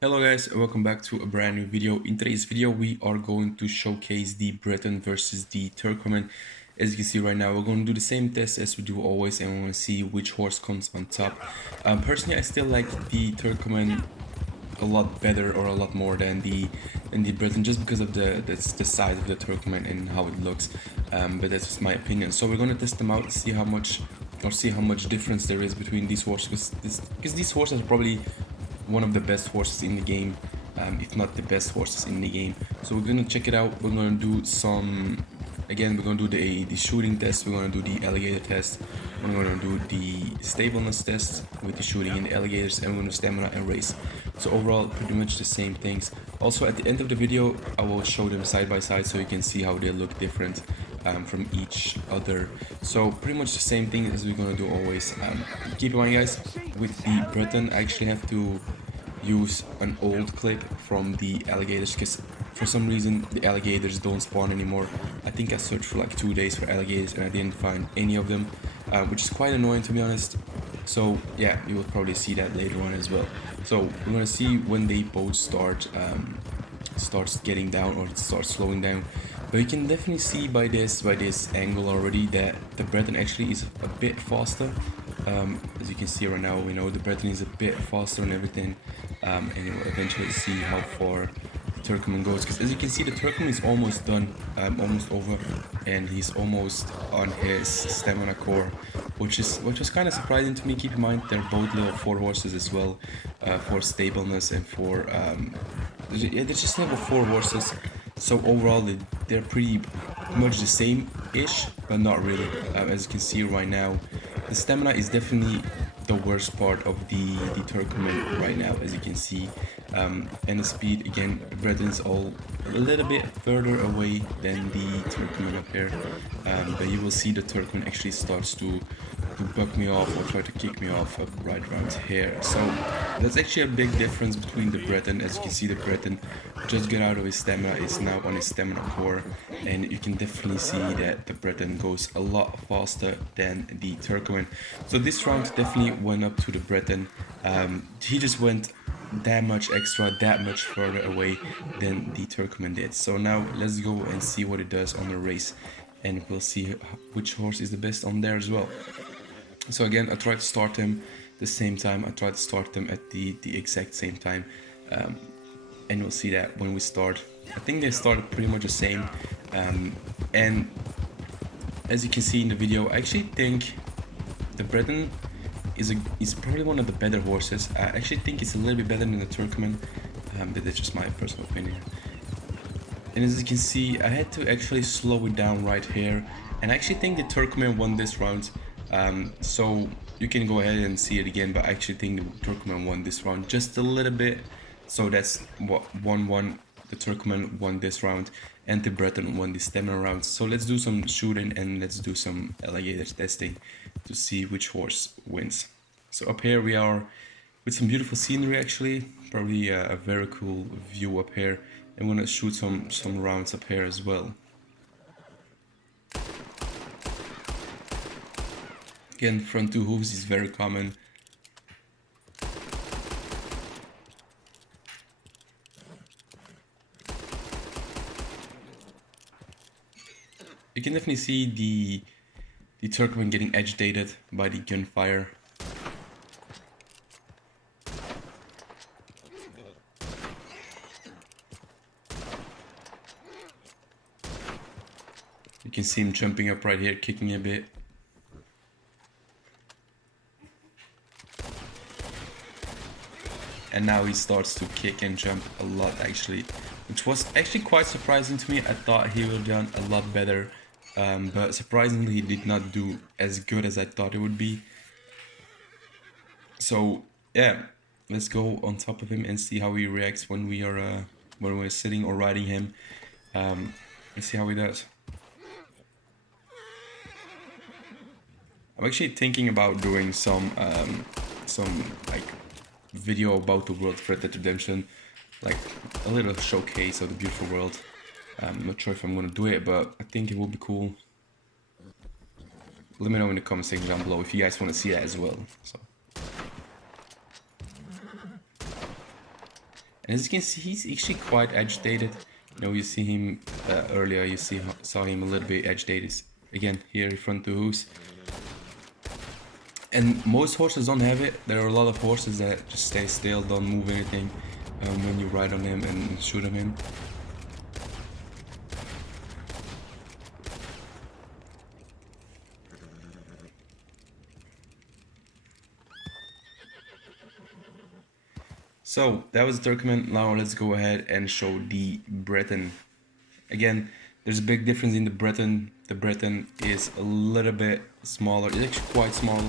Hello guys, welcome back to a brand new video. In today's video we are going to showcase the Breton versus the Turkoman. As you can see right now, we're going to do the same test as we do always, and we're going to see which horse comes on top. Personally, I still like the Turkoman a lot better, or a lot more than the Breton, just because of the size of the Turkoman and how it looks. But that's just my opinion. So we're going to test them out, see how much difference there is between these horses, because these horses are probably one of the best horses in the game, if not the best horses in the game. So we're gonna check it out. We're gonna do some, again, we're gonna do the shooting test, we're gonna do the alligator test, we're gonna do the stableness test with the shooting and the alligators, and we're gonna stamina and race. So overall, pretty much the same things. Also at the end of the video, I will show them side by side so you can see how they look different from each other. So pretty much the same thing as we're gonna do always. Keep in mind guys, with the Breton I actually have to use an old clip from the alligators, because for some reason the alligators don't spawn anymore. I think I searched for like 2 days for alligators and I didn't find any of them, which is quite annoying to be honest. So yeah, you will probably see that later on as well. So we're gonna see when they both starts getting down or starts slowing down. But you can definitely see by this angle already that the Breton actually is a bit faster. As you can see right now, we know the Breton is a bit faster and everything, and you will eventually see how far the Turkoman goes. Because as you can see, the Turkoman is almost done, almost over, and he's almost on his stamina core, which was kind of surprising to me. Keep in mind they're both level 4 horses as well, for stableness and for yeah, they're just level 4 horses. So overall, they're pretty much the same-ish, but not really. As you can see right now, the stamina is definitely the worst part of the Turkoman right now, as you can see. And the speed, again, Breton's all a little bit further away than the Turkoman up here. But you will see the Turkoman actually starts to buck me off or try to kick me off right around here. So that's actually a big difference between the Breton. As you can see, the Breton just got out of his stamina, is now on his stamina core, and you can definitely see that the Breton goes a lot faster than the Turkoman. So this round definitely went up to the Breton. He just went that much extra, that much further away than the Turkoman did. So now let's go and see what it does on the race, and we'll see which horse is the best on there as well. So again, I tried to start them the same time, I tried to start them at the exact same time, and you'll see that when we start, I think they started pretty much the same, and as you can see in the video, I actually think the Breton is probably one of the better horses. I actually think it's a little bit better than the Turkoman, but that's just my personal opinion. And as you can see, I had to actually slow it down right here, and I actually think the Turkoman won this round. So you can go ahead and see it again, but I actually think the Turkoman won this round just a little bit. So that's what 1-1. The Turkoman won this round, and the Breton won the stamina round. So let's do some shooting and let's do some alligator testing to see which horse wins. So up here we are with some beautiful scenery, actually, probably a very cool view up here. I'm gonna shoot some rounds up here as well. Again, front two hooves is very common. You can definitely see the Turkoman getting agitated by the gunfire. You can see him jumping up right here, kicking a bit. And now he starts to kick and jump a lot actually, which was actually quite surprising to me. I thought he would have done a lot better, but surprisingly he did not do as good as I thought it would be. So yeah, let's go on top of him and see how he reacts when we're sitting or riding him. Let's see how he does. I'm actually thinking about doing some like video about the world of Red Dead Redemption, like a little showcase of the beautiful world. I'm not sure if I'm gonna do it, but I think it will be cool. Let me know in the comment section down below if you guys want to see that as well. So And as you can see, he's actually quite agitated. You know, you see him earlier, you saw him a little bit agitated. Again, here in front of the hooves. And most horses don't have it. There are a lot of horses that just stay still, don't move anything when you ride on him and shoot on him. So that was the Turkoman. Now let's go ahead and show the Breton. Again, there's a big difference in the Breton. The Breton is a little bit smaller. It's actually quite small,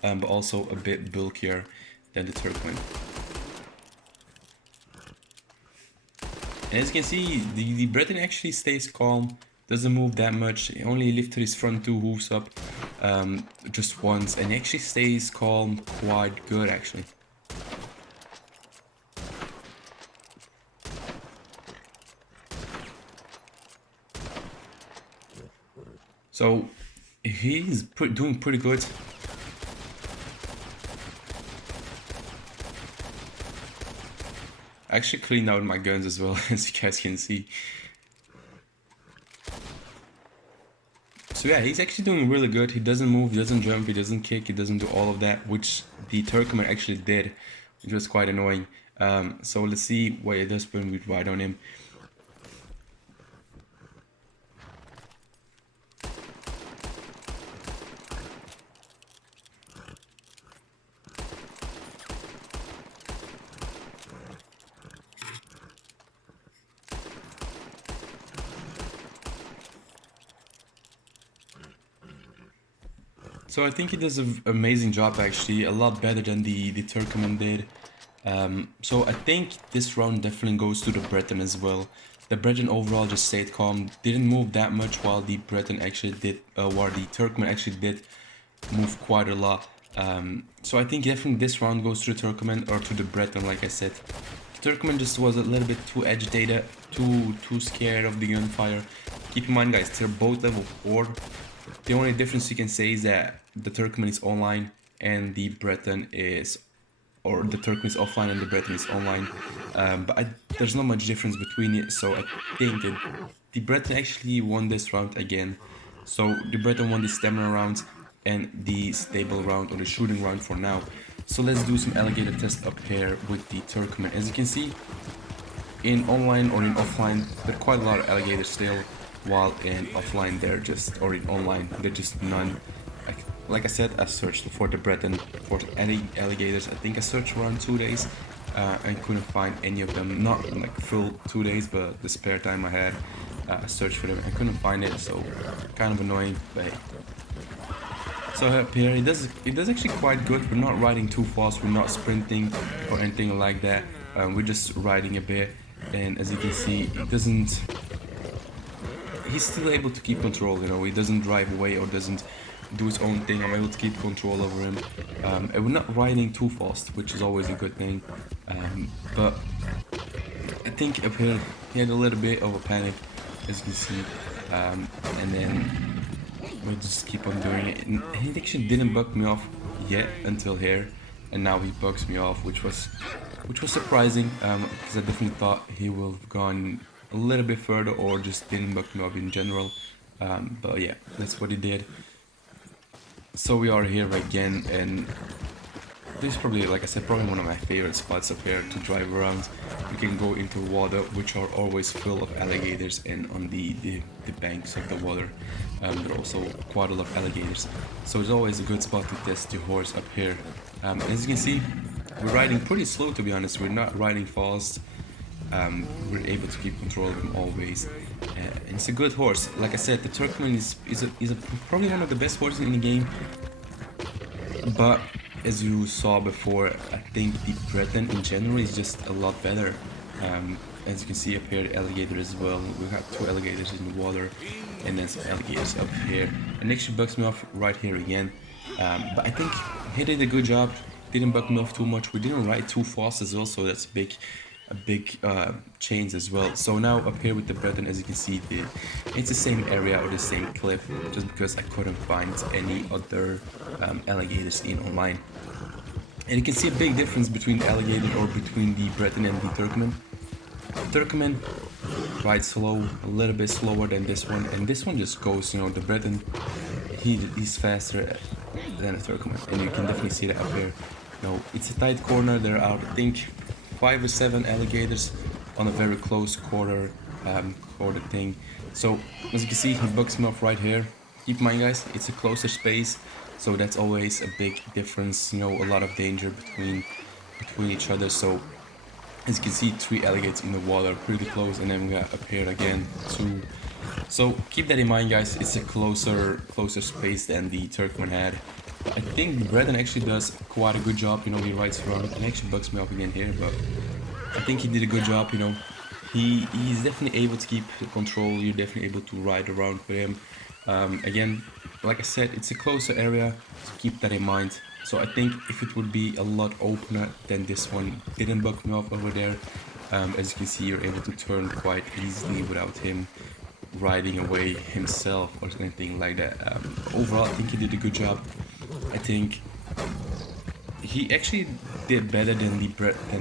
but also a bit bulkier than the Turkoman. And as you can see, the Breton actually stays calm, doesn't move that much. He only lifted his front two hooves up just once, and he actually stays calm quite good actually. So he's doing pretty good. I actually cleaned out my guns as well, as you guys can see. So yeah, he's actually doing really good. He doesn't move, he doesn't jump, he doesn't kick, he doesn't do all of that, which the Turkoman actually did, which was quite annoying. So let's see what it does when we ride on him. So I think he does an amazing job actually, a lot better than the Turkoman did. So I think this round definitely goes to the Breton as well. The Breton overall just stayed calm, didn't move that much, while the Breton actually did, while the Turkoman actually did move quite a lot. So I think definitely this round goes to the Turkoman or to the Breton, like I said. The Turkoman just was a little bit too agitated, too scared of the gunfire. Keep in mind guys, they're both level 4. The only difference you can say is that the Turkoman is online and the Breton is, or the Turkoman is offline and the Breton is online. But there's not much difference between it, so I think that the Breton actually won this round again. So the Breton won the stamina round and the stable round, or the shooting round for now. So let's do some alligator test up here with the Turkoman. As you can see, in online or in offline, there are quite a lot of alligators still, while in offline they're just, or in online, they're just none. Like I said, I searched for the Breton, for any alligators. I think I searched around 2 days and couldn't find any of them. Not like full 2 days, but the spare time I had, I searched for them. I couldn't find it, so kind of annoying. But hey. So up here, it does actually quite good. We're not riding too fast. We're not sprinting or anything like that. We're just riding a bit, and as you can see, it doesn't. He's still able to keep control. You know, he doesn't drive away or doesn't do his own thing. I'm able to keep control over him, and we're not riding too fast, which is always a good thing. But I think up here he had a little bit of a panic, as you can see, and then we'll just keep on doing it. And he actually didn't bug me off yet until here, and now he bugs me off, which was surprising, because I definitely thought he would have gone a little bit further or just didn't bug me off in general. But yeah, that's what he did. So we are here again, and this is probably, like I said, probably one of my favorite spots up here to drive around. You can go into water, which are always full of alligators, and on the banks of the water, there are also quite a lot of alligators. So it's always a good spot to test your horse up here. As you can see, we're riding pretty slow, to be honest. We're not riding fast. We're able to keep control of him always, and it's a good horse. Like I said, the Turkoman is probably one of the best horses in the game, but as you saw before, I think the Breton in general is just a lot better. As you can see up here, the alligator as well. We have 2 alligators in the water, and then some alligators up here. And actually bugs me off right here again, but I think he did a good job. Didn't bug me off too much. We didn't ride too fast as well, so that's a big change as well. So now up here with the Breton, as you can see, it's the same area or the same cliff, just because I couldn't find any other alligators in online. And you can see a big difference between the alligator or between the Breton and the Turkoman. Turkoman rides slow, a little bit slower than this one, and this one just goes, you know, the Breton, he's faster than a Turkoman, and you can definitely see that up here. You know, it's a tight corner, there are, I think, 5 or 7 alligators on a very close quarter thing. So, as you can see, he bucks me off right here. Keep in mind, guys, it's a closer space, so that's always a big difference, you know, a lot of danger between each other. So as you can see, 3 alligators in the water pretty close, and then we got up here again 2. So keep that in mind, guys, it's a closer space than the Turkman had. I think Breton actually does quite a good job, you know, he rides around and actually bugs me up again here, but I think he did a good job, you know. He's definitely able to keep control, you're definitely able to ride around with him. Again, like I said, it's a closer area, so keep that in mind. So I think if it would be a lot opener, then this one didn't bug me off over there. As you can see, you're able to turn quite easily without him riding away himself or anything like that. Overall, I think he did a good job. I think he actually did better than the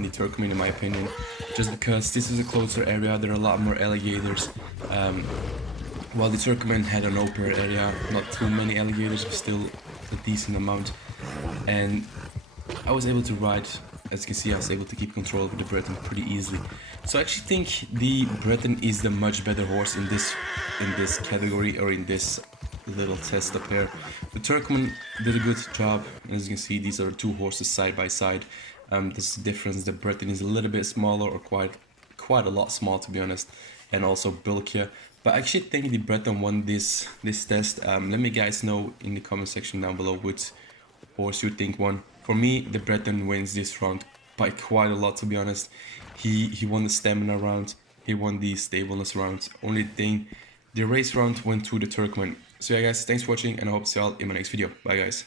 Turkmen in my opinion, just because this is a closer area, there are a lot more alligators. While the Turkmen had an open area, not too many alligators, but still a decent amount. And I was able to ride, as you can see, I was able to keep control of the Breton pretty easily. So I actually think the Breton is the much better horse in this category, or in this little test up here. The Turkmen did a good job. As you can see, these are 2 horses side by side. This is the difference. The Breton is a little bit smaller, or quite a lot small, to be honest, and also bulkier. But I actually think the Breton won this test. Let me guys know in the comment section down below which horse you think won. For me, the Breton wins this round by quite a lot, to be honest. He won the stamina round, he won the stableness round. Only thing, the race round went to the Turkmen. So yeah guys, thanks for watching, and I hope to see you all in my next video. Bye guys.